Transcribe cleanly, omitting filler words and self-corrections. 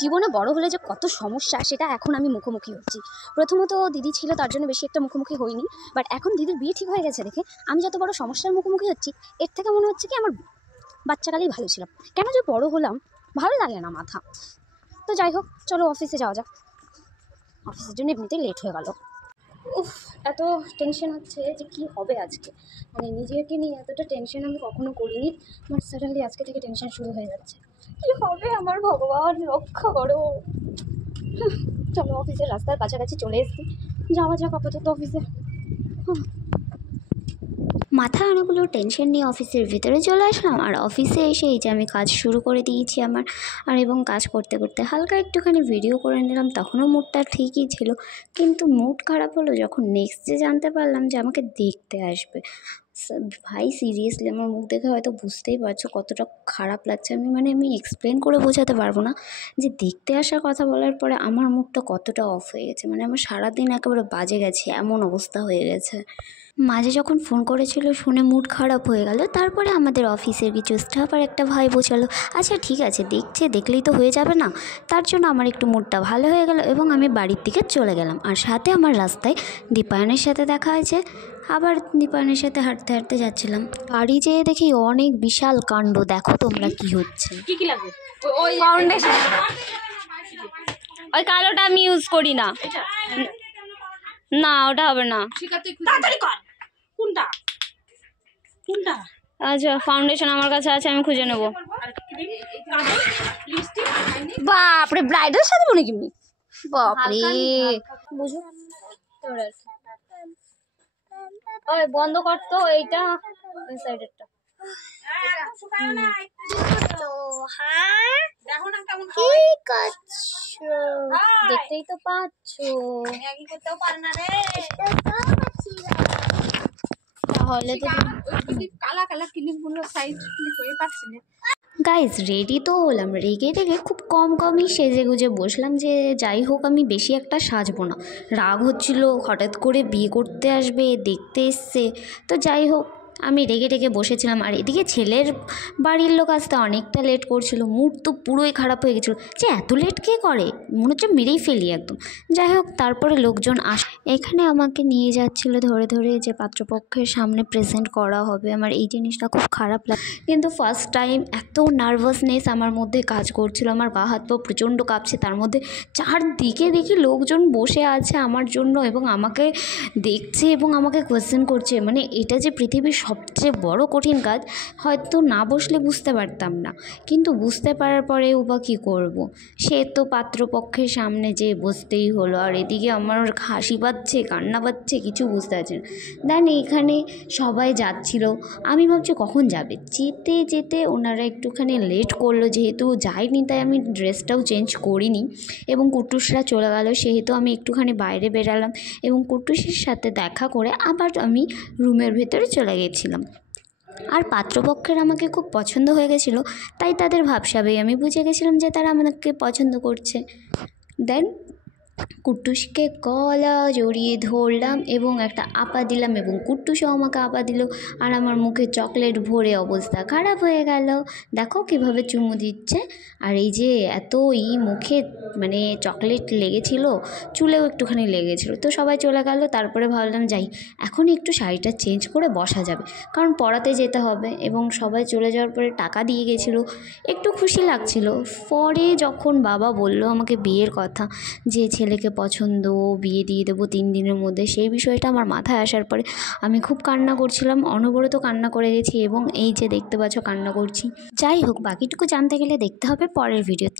জীবনে বড় হলে যে কত সমস্যা সেটা এখন আমি মুখোমুখি হচ্ছি। প্রথমত দিদি ছিল তার জন্য বেশি একটা মুখোমুখি হইনি, বাট এখন দিদির বিয়ে ঠিক হয়ে গেছে দেখে আমি যত বড় সমস্যার মুখোমুখি হচ্ছি এর থেকে মনে হচ্ছে কি আমার বাচ্চাকালেই ভালো ছিলাম। কেন যে বড় হলাম ভালো লাগে না মাথা। তো যাই হোক, চলো অফিসে যাওয়া যাক। অফিসের জন্য এমনিতেই লেট হয়ে গেল। উফ, এত টেনশন হচ্ছে যে কি হবে আজকে, মানে নিজেকে নিয়ে এতটা টেনশন আমি কখনো করিনি, বাট সাডেনলি আজকে থেকে টেনশন শুরু হয়ে যাচ্ছে। কি হবে আমার, ভগবান রক্ষা করো। চলো অফিসের রাস্তার কাছাকাছি চলে এসেছি, যাওয়া যাক আপাতত অফিসে। মাথায় অনেকগুলো টেনশন নিয়ে অফিসের ভিতরে চলে আসলাম। আর অফিসে এসে এই যে আমি কাজ শুরু করে দিয়েছি আমার, আর এবং কাজ করতে করতে হালকা একটুখানি ভিডিও করে নিলাম। তখনও মুডটা ঠিকই ছিল, কিন্তু মুড খারাপ হলো যখন নেক্সট ডে জানতে পারলাম যে আমাকে দেখতে আসবে। ভাই সিরিয়াসলি আমার মুখ দেখে হয়তো বুঝতেই পারছো কতটা খারাপ লাগছে। আমি এক্সপ্লেন করে বোঝাতে পারবো না যে দেখতে আসার কথা বলার পরে আমার মুডটা কতটা অফ হয়ে গেছে। আমার সারাদিন একেবারে বাজে গেছে, এমন অবস্থা হয়ে গেছে। মাঝে যখন ফোন করেছিল শুনে মুড খারাপ হয়ে গেল। তারপরে আমাদের অফিসের কিছু স্টাফ আর একটা ভাই বোঝালো, আচ্ছা ঠিক আছে দেখলেই তো হয়ে যাবে না। তার জন্য আমার একটু মুডটা ভালো হয়ে গেল এবং আমি বাড়ির দিকে চলে গেলাম। আর সাথে আমার রাস্তায় দীপায়নের সাথে দেখা হয়েছে। আবার দীপায়নের সাথে হাঁটতে হাঁটতে যাচ্ছিলাম। বাড়ি যেয়ে দেখি অনেক বিশাল কাণ্ড। দেখো তোমরা কি হচ্ছে। কি লাগবে? ওই ফাউন্ডেশন, ওই কালোটা আমি ইউজ করি না। না ওটা হবে না। আচ্ছা ফাউন্ডেশন আমার কাছে আছে, আমি খুঁজে নেবো। বাপরে, ব্রাইডাল সাথে মনে কি বাপরে, বুঝো ওই বন্ধ করতো এইটা, ওই সাইডেরটা। দেখতেই তো পাচ্ছো, তাহলে তো কালা কালা ক্লিপগুলো সাইড ক্লিপ হয়ে পাচ্ছি না। গাইজ রেডি তো হলাম, রেগে খুব কমই সেজে গুজে বসলাম যে যাই হোক আমি বেশি একটা সাজবো না। রাগ হচ্ছিল, হঠাৎ করে বিয়ে করতে আসবে, দেখতে এসছে। তো যাই হোক আমি রেগে বসেছিলাম। আর এদিকে ছেলের বাড়ির লোক আসতে অনেকটা লেট করছিল। মুড তো পুরোই খারাপ হয়ে গেছিলো যে এত লেট কে করে, মনে হচ্ছে মেরেই ফেলি একদম। যাই হোক তারপরে লোকজন এখানে আমাকে নিয়ে যাচ্ছিলো ধরে ধরে যে পাত্রপক্ষের সামনে প্রেজেন্ট করা হবে। আমার এই জিনিসটা খুব খারাপ লাগে, কিন্তু ফার্স্ট টাইম এত নার্ভাসনেস আমার মধ্যে কাজ করছিল। আমার গা হাত পা প্রচণ্ড কাঁপছে। তার মধ্যে চারদিকে দেখি লোকজন বসে আছে আমার জন্য এবং আমাকে দেখছে এবং আমাকে কোয়েশ্চেন করছে। এটা যে পৃথিবীর সবচেয়ে বড় কঠিন কাজ, হয়তো না বসলে বুঝতে পারতাম না, কিন্তু বুঝতে পারার পরেও বা কী করবো। সে তো পাত্রপক্ষের সামনে যে বসতেই হলো। আর এদিকে আমার হাসি পাচ্ছে, কান্না পাচ্ছে, কিছু বুঝতে পারছি না। দেন এখানে সবাই যাচ্ছিল, আমি ভাবছি কখন যাবে। যেতে যেতে ওনারা একটুখানি লেট করলো, যেহেতু যাইনি তাই আমি ড্রেসটাও চেঞ্জ করিনি এবং কুটুসরা চলে গেল, সেহেতু আমি একটুখানি বাইরে বেরালাম এবং কুটুসের সাথে দেখা করে আবার আমি রুমের ভেতরে চলে গেছিলাম। আর পাত্রপক্ষের আমাকে খুব পছন্দ হয়ে গেছিলো, তাই তাদের ভাবসাবেই আমি বুঝে গেছিলাম যে তারা আমাকে পছন্দ করছে। দেন কুট্টুসকে গলা জড়িয়ে ধরলাম এবং একটা আপা দিলাম এবং কুট্টুসও আমাকে আপা দিল। আর আমার মুখে চকলেট ভরে অবস্থা খারাপ হয়ে গেল। দেখো কিভাবে চুমু দিচ্ছে। আর এই যে এত মুখে চকলেট লেগেছিল, চুলেও একটুখানি লেগেছিল। তো সবাই চলে গেল। তারপরে ভাবলাম যাই এখন একটু শাড়িটা চেঞ্জ করে বসা যাবে, কারণ পড়াতে যেতে হবে। এবং সবাই চলে যাওয়ার পরে টাকা দিয়ে গেছিলো, একটু খুশি লাগছিল। পরে যখন বাবা বলল আমাকে বিয়ের কথা, যে ছেলেকে পছন্দ, বিয়ে দিয়ে দেবো 3 দিনের মধ্যে, সেই বিষয়টা আমার মাথায় আসার পরে আমি খুব কান্না করছিলাম, অনবরত কান্না করে গেছি এবং এই যে দেখতে পাচ্ছ কান্না করছি। যাই হোক বাকিটুকু জানতে গেলে দেখতে হবে পরের ভিডিও।